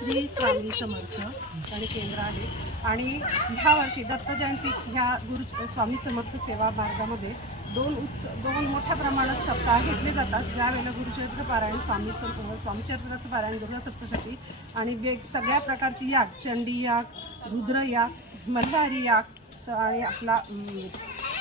श्री स्वामी समर्थ आणि केंद्र आहे. आणि ह्या वर्षी दत्त जयंती ह्या गुरु स्वामी समर्थ सेवा मार्गामध्ये दोन उत्स दोन मोठ्या प्रमाणात सप्ताह घेतले जातात. ज्यावेळेला गुरुचरित्र पारायण स्वामी स्वामीचरित्राचं पारायण दुर्गा सप्तशती आणि वेग सगळ्या प्रकारची याग चंडी याग रुद्र याग मल्हारी याग आणि आपला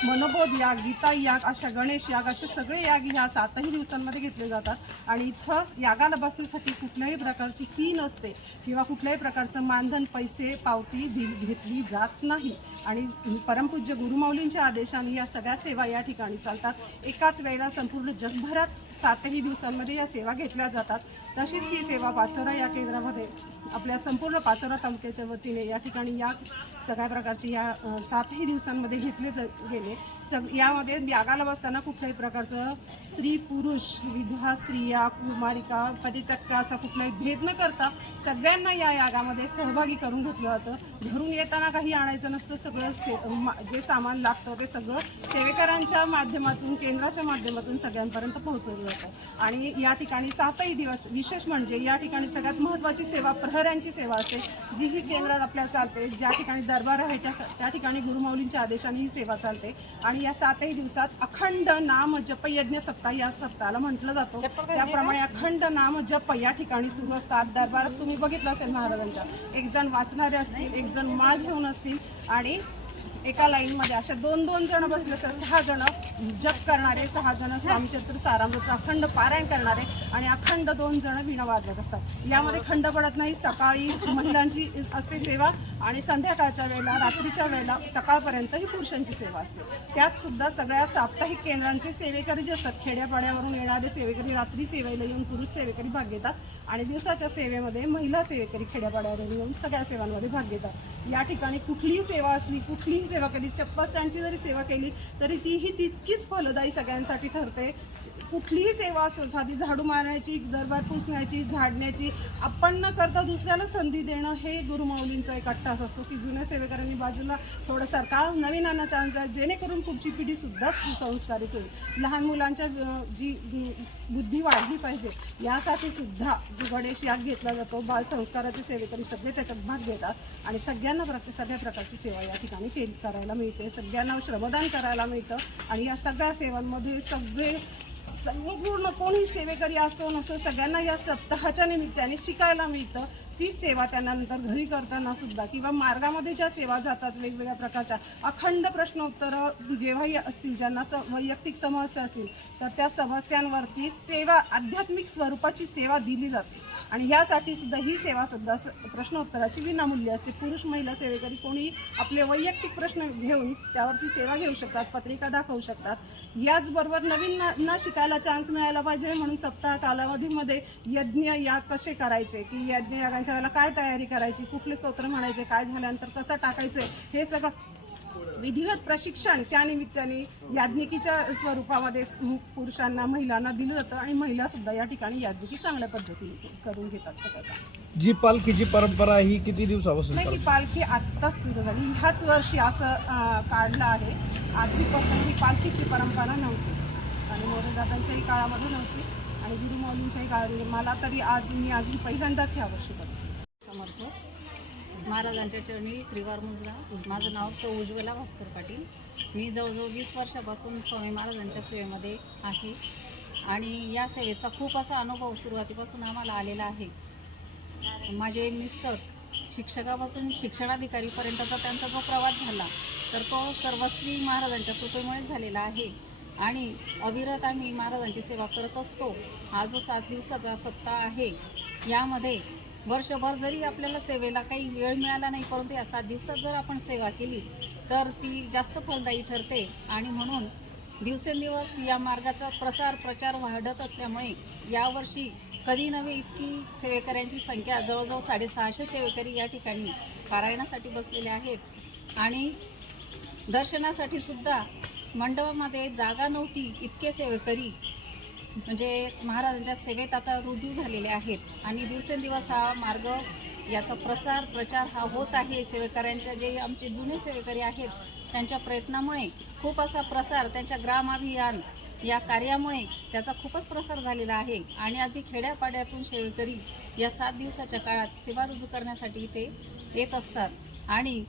मनोबोध याग गीता याग अशा गणेश याग असे सगळे याग ह्या सातही दिवसांमध्ये घेतले जातात. आणि इथं यागाला बसण्यासाठी कुठल्याही प्रकारची फी नसते किंवा कुठल्याही प्रकारचं मानधन पैसे पावती दिल घेतली जात नाही. आणि परमपूज्य गुरुमाऊलींच्या आदेशाने या सगळ्या सेवा या ठिकाणी चालतात. एकाच वेळेला संपूर्ण जगभरात सातही दिवसांमध्ये या सेवा घेतल्या जातात. तशीच ही सेवा पाचोरा या केंद्रामध्ये आपल्या संपूर्ण पाचोरा तालुक्याच्या वतीने या ठिकाणी या सगळ्या प्रकारचे या सातही दिवसांमध्ये घेतले गेले. सग यामध्ये यागाला बसताना कुठल्याही प्रकारचं स्त्री पुरुष विधवा स्त्रिया कुमारिका परित्यक्ता असा कुठलाही भेद न करता सगळ्यांना या यागामध्ये सहभागी करून घेतलं जातं. घरून येताना काही आणायचं नसतं सगळं से मा- जे सामान लागतं ते सगळं सेवेकरांच्या माध्यमातून केंद्राच्या माध्यमातून सगळ्यांपर्यंत पोहोचवलं जातं. आणि या ठिकाणी सातही दिवस विशेष म्हणजे या ठिकाणी सगळ्यात महत्त्वाची सेवा प्रहऱ्यांची सेवा असते जी ही केंद्रात आपल्याला चालते ज्या ठिकाणी दरबार आहे त्या त्या ठिकाणी गुरुमाऊलींच्या आदेशाने ही सेवा चालते. आणि या सातही दिवसात अखंड नाम जप यज्ञ सप्ताह या सप्ताहाला म्हटलं जातं. त्याप्रमाणे अखंड नाम जप या ठिकाणी सुरू असतात. दरबारात तुम्ही बघितलं असेल महाराजांच्या. एक जण वाचणारे असतील एक जण माळ घेऊन असतील. आणि एका लाईनमध्ये अशा दोन दोन जण बसले असे सहा जण जप करणारे सहा जण स्वामीचरित्र सारामृतचं अखंड पारायण करणारे आणि अखंड दोन जण विणा वाजवत असतात. यामध्ये खंड पडत नाही सकाळी महिलांची असते सेवा आणि संध्याकाळच्या वेळेला रात्रीच्या वेळेला सकाळपर्यंत ही पुरुषांची सेवा असते. त्यात सुद्धा सगळ्या साप्ताहिक केंद्रांचे सेवेकरी जे असतात खेड्यापाड्यावरून येणारे सेवेकरी रात्री सेवेला येऊन पुरुष सेवेकरी भाग घेतात आणि दिवसाच्या सेवेमध्ये महिला सेवेकरी खेड्यापाड्यावरून येऊन सगळ्या सेवांमध्ये भाग घेतात. या ठिकाणी कुठलीही सेवा असली कुठलीही सेवा केली चप्पा स्टँडची जरी सेवा केली तरी तीही तितकीच फलदायी सगळ्यांसाठी ठरते. कुठलीही सेवा असो साधी झाडू मारण्याची दरबार पुसण्याची झाडण्याची आपण न करता दुसऱ्याला संधी देणं हे गुरुमाऊलींचा एक अट्टास असतो की जुन्या सेवेकरांनी बाजूला थोडं सरकार नवीनांना चान्स द्या जेणेकरून पुढची पिढी सुद्धा सुसंस्कारित होईल. लहान मुलांच्या जी बुद्धी वाढली पाहिजे यासाठी सुद्धा जो गणेश याग घेतला जातो बालसंस्काराचे सेवेकरी सगळे त्याच्यात भाग घेतात आणि सगळ्यांना प्र सगळ्या प्रकारची सेवा या ठिकाणी केली करायला मिळते सगळ्यांना श्रमदान करायला मिळतं आणि या सगळ्या सेवांमध्ये सगळे संपूर्ण कोणी सेवेकरी असो नसो सगळ्यांना या सप्ताहाच्या निमित्ताने शिकायला मिळतं. ती सेवा त्यानंतर घरी करताना सुद्धा किंवा मार्गामध्ये ज्या सेवा जातात वेगवेगळ्या प्रकारच्या अखंड प्रश्नोत्तरं जेव्हाही असतील ज्यांना स वैयक्तिक समस्या असतील तर त्या समस्यांवरती सेवा आध्यात्मिक स्वरूपाची सेवा दिली जाते. आणि ह्यासाठी सुद्धा ही सेवा सुद्धा प्रश्नोत्तराची विनामूल्य असते. पुरुष महिला सेवेकरी कोणी आपले वैयक्तिक प्रश्न घेऊन त्यावरती सेवा घेऊ शकतात पत्रिका दाखवू शकतात. याचबरोबर नवीन ना शिकायला चान्स मिळायला पाहिजे म्हणून सप्ताह कालावधीमध्ये यज्ञ याग कसे करायचे? की यज्ञ यागांच्या वेळेला काय तयारी करायची? कुठले स्तोत्र म्हणायचे? काय झाल्यानंतर कसं टाकायचं? हे सगळं विधिवत प्रशिक्षण त्या निमित्ताने याज्ञिकीच्या स्वरूपामध्ये पुरुषांना महिलांना दिलं जातं आणि महिला सुद्धा या ठिकाणी याज्ञिकी चांगल्या पद्धतीने करून घेतात सगळं. जी पालखीची परंपरा ही किती दिवसापासून नाही ही? पालखी आत्ताच सुरू झाली. ह्याच वर्षी असं काढलं आहे. आधीपासून ही पालखीची परंपरा नव्हतीच. आणि मोरेदादांच्याही काळामध्ये नव्हती आणि गुरुमौलींच्याही काळामध्ये. मला तरी आज मी आज ही पहिल्यांदाच ह्या वर्षी करते समर्थ. महाराजांच्या चरणी त्रिवार मुजरा माझं नाव सौ उज्ज्वला भास्कर पाटील. मी जवळजवळ वीस वर्षापासून स्वामी महाराजांच्या सेवेमध्ये आहे. आणि या सेवेचा खूप असा अनुभव सुरुवातीपासून आम्हाला आलेला आहे. माझे मिस्टर शिक्षकापासून शिक्षणाधिकारीपर्यंतचा त्यांचा जो प्रवास झाला तर तो सर्वस्वी महाराजांच्या कृपेमुळेच झालेला आहे. आणि अविरत आम्ही महाराजांची सेवा करत असतो. हा जो सात दिवसाचा सप्ताह आहे यामध्ये वर्षभर जरी आपल्याला सेवेला काही वेळ मिळाला नाही परंतु या सात दिवसात जर आपण सेवा केली तर ती जास्त फलदायी ठरते. आणि म्हणून दिवसेंदिवस या मार्गाचा प्रसार प्रचार वाढत असल्यामुळे यावर्षी कधी नव्हे इतकी सेवेकऱ्यांची संख्या. जवळजवळ साडेसहाशे सेवेकरी या ठिकाणी पारायणासाठी बसलेले आहेत. आणि दर्शनासाठी सुद्धा मंडपामध्ये जागा नव्हती इतके सेवेकरी म्हणजे महाराजांच्या सेवेत आता रुजू झालेले आहेत. आणि दिवसेंदिवस हा मार्ग याचा प्रसार प्रचार हा होत आहे. सेवेकऱ्यांच्या जे आमचे जुने सेवेकरी आहेत त्यांच्या प्रयत्नामुळे खूप असा प्रसार त्यांच्या ग्राम अभियान या कार्यामुळे त्याचा खूपच प्रसार झालेला आहे. आणि अगदी खेड्यापाड्यातून सेवेकरी या सात दिवसाच्या काळात सेवा रुजू करण्यासाठी इथे येत असतात. आणि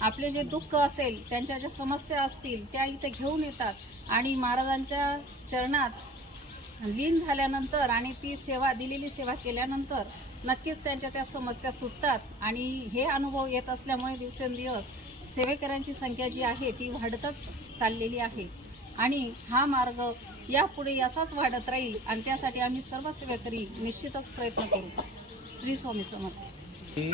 आपले जे दुःख असेल त्यांच्या ज्या समस्या असतील त्या इथे घेऊन येतात. आणि महाराजांच्या चरणात लीन झाल्यानंतर आणि ती सेवा दिलेली सेवा केल्यानंतर नक्कीच त्यांच्या त्या समस्या सुटतात. आणि हे अनुभव येत असल्यामुळे दिवसेंदिवस सेवेकऱ्यांची संख्या जी आहे ती वाढतच चाललेली आहे. आणि हा मार्ग यापुढे असाच वाढत राहील आणि त्यासाठी आम्ही सर्व सेवेकरी निश्चितच प्रयत्न करू. श्री स्वामी समर्थ. मी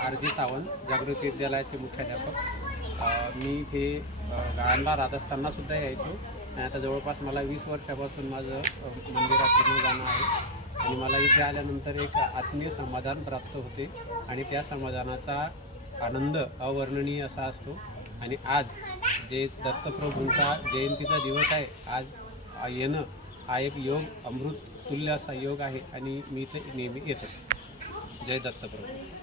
आर. जी. सावंत जागृती विद्यालयाचे मुख्याध्यापक. मी हे अ, राहत असताना सुद्धा यायचो. आणि आता जवळपास मला वीस वर्षापासून माझं मंदिरात पूर्ण जाणं आहे. आणि मला इथे आल्यानंतर एक आत्मीय समाधान प्राप्त होते. आणि त्या समाधानाचा आनंद अवर्णनीय असा असतो. आणि आज जे दत्तप्रभूंचा जयंतीचा दिवस आहे आज येणं हा एक योग अमृत तुल्य असा योग आहे. आणि मी इथे नेहमी येतो. जय दत्तप्रभू.